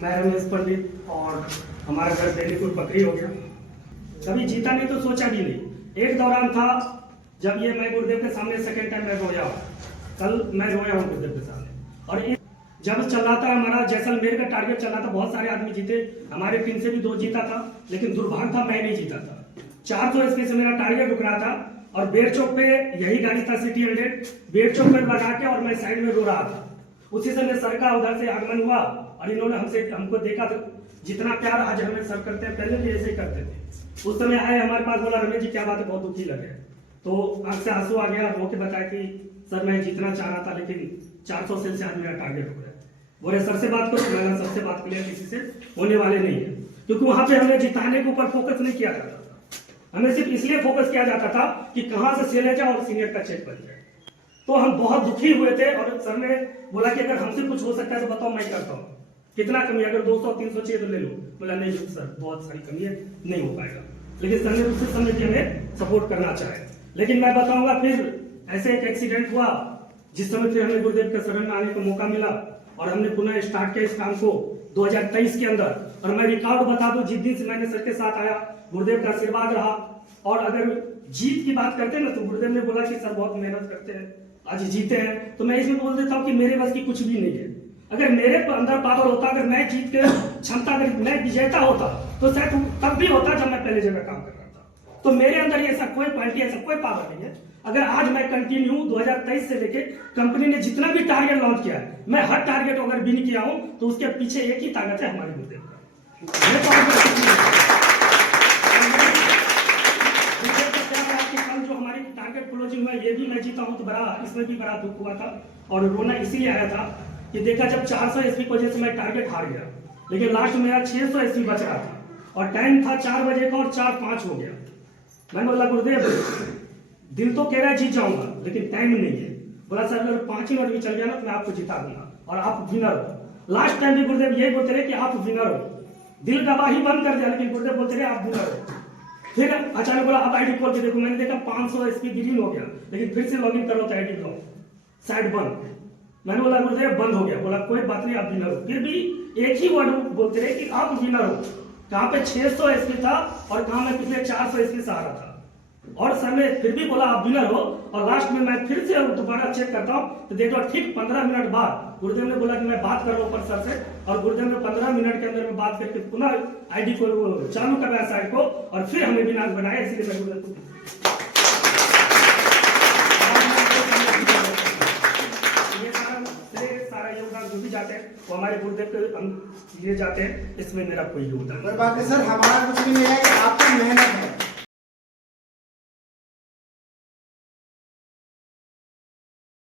मैं रमेश पंडित और हमारा घर बेलीपुर पकड़ी हो गया। कभी जीता नहीं तो सोचा भी नहीं। एक दौरान था जब ये मैं गुरुदेव के सामने सेकंड टाइम मैं रोया। कल मैं रोया हूँ गुरुदेव के सामने। और जब चल रहा था हमारा जैसलमेर का टारगेट चल रहा था, बहुत सारे आदमी जीते, हमारे टीम से भी 2 जीता था, लेकिन दुर्भाग्य था मैं नहीं जीता था। 400 स्पीड से मेरा टारगेट रुक रहा था और बेर चौक पे यही गाड़ी था सिटी 100, बेर चौक पे लगा के और मैं साइड में रो रहा था। उसी समय सर का उधर से आगमन हुआ और इन्होंने हमको देखा तो जितना प्यार आज हमें सर करते हैं, पहले भी ऐसे ही करते थे। उस समय आए हमारे पास, बोला रमेश जी क्या बात है, बहुत दुखी लगे। तो आंख से आंसू आ गया, रो के बताया कि सर मैं जीतना चाह रहा था लेकिन 400 सेल से आज मेरा टारगेट हो गया। बोले सर से बात करो, मैंने सबसे बात किया, किसी से होने वाले नहीं है, क्योंकि वहां पे हमें जिताने के ऊपर फोकस नहीं किया जाता था। हमें सिर्फ इसलिए फोकस किया जाता था कि कहां से सेल जाए और सीनियर का चेक बन जाए। तो हम बहुत दुखी हुए थे और सर ने बोला कि अगर हमसे कुछ हो सकता है तो बताओ, मैं करता हूँ। कितना कमी, अगर 200-300 चाहिए तो ले लो। बोला नहीं सर बहुत सारी कमी है, नहीं हो पाएगा। लेकिन सर ने उसी समय की हमें सपोर्ट करना चाहे। लेकिन मैं बताऊंगा, फिर ऐसे एक एक्सीडेंट हुआ जिस समय फिर हमें गुरुदेव के शरण में आने का मौका मिला और हमने पुनः स्टार्ट किया इस काम को 2023 के अंदर। और मैं रिकॉर्ड बता दूं, जिस दिन से मैंने सर के साथ आया, गुरुदेव का आशीर्वाद रहा। और अगर जीत की बात करते हैं ना, तो गुरुदेव ने बोला कि सर बहुत मेहनत करते हैं, आज जीते हैं। तो मैं इसमें बोल देता हूँ कि मेरे बस की कुछ भी नहीं है। अगर मेरे अंदर पावर होता, अगर मैं जीत के क्षमता, अगर मैं विजेता होता, तो शायद तब भी होता जब मैं पहले जगह काम कर रहा था। तो मेरे अंदर ऐसा कोई क्वालिटी, ऐसा कोई पावर नहीं है। अगर आज मैं कंटिन्यू 2023 से लेके कंपनी ने जितना भी टारगेट लॉन्च किया है, मैं हर टारगेट अगर विन किया हूं तो उसके पीछे एक ही ताकत है, हमारे गुरुदेव का। कल जो हमारी टारगेट क्लोजिंग हुआ, ये भी मैं जीता हूं तो बड़ा, इसमें भी बड़ा दुख हुआ था और रोना इसीलिए आया था कि देखा जब 400 एसपी की वजह से मैं टारगेट हार गया, लेकिन लास्ट में मेरा 600 एसपी बच रहा था और टाइम था 4 बजे का और 4:05 हो गया। मैंने बोला गुरुदेव दिल तो कह रहा है जीत जाऊंगा, लेकिन टाइम नहीं है। बोला सर अगर 5 मिनट भी चल गया ना तो मैं आपको जिता दूंगा और आप विनर हो। लास्ट टाइम भी गुरुदेव यही बोलते रहे कि आप विनर हो। दिल गवाही बंद कर दिया, लेकिन गुरुदेव बोलते रहे आप विनर हो। फिर अचानक बोला अब आईडी खोल के देखो। मैंने देखा 500 एसपी ग्रीन हो गया, लेकिन फिर से लॉगिन करो तो आईडी ब्लॉक, साइड बंद। मैंने बोला गुरुदेव बंद हो गया। बोला कोई बात नहीं, आप विनर हो। फिर भी एक ही वर्ड बोलते रहे कि आप विनर हो। कहाँ पे 600 एसपी था और कहाँ मैं पिछले 400 एसपी से हारा था। और सर ने फिर भी बोला आप विनर हो। और लास्ट में मैं फिर से दोबारा चेक करता हूँ तो देखो ठीक 15 मिनट बाद गुरुदेव ने बोला कि मैं बात कर रहा हूँ सर से, और गुरुदेव ने 15 मिनट के अंदर में बात करके पुनः आईडी को चालू कराया साइड को और फिर हमें विनाश बनाया। इसीलिए मैं गुरुदेव सारा योगदान जो भी जाते हैं वो हमारे गुरुदेव के लिए जाते हैं, इसमें मेरा कोई योगदान बात है सर, हमारा कुछ भी नहीं है, आपकी मेहनत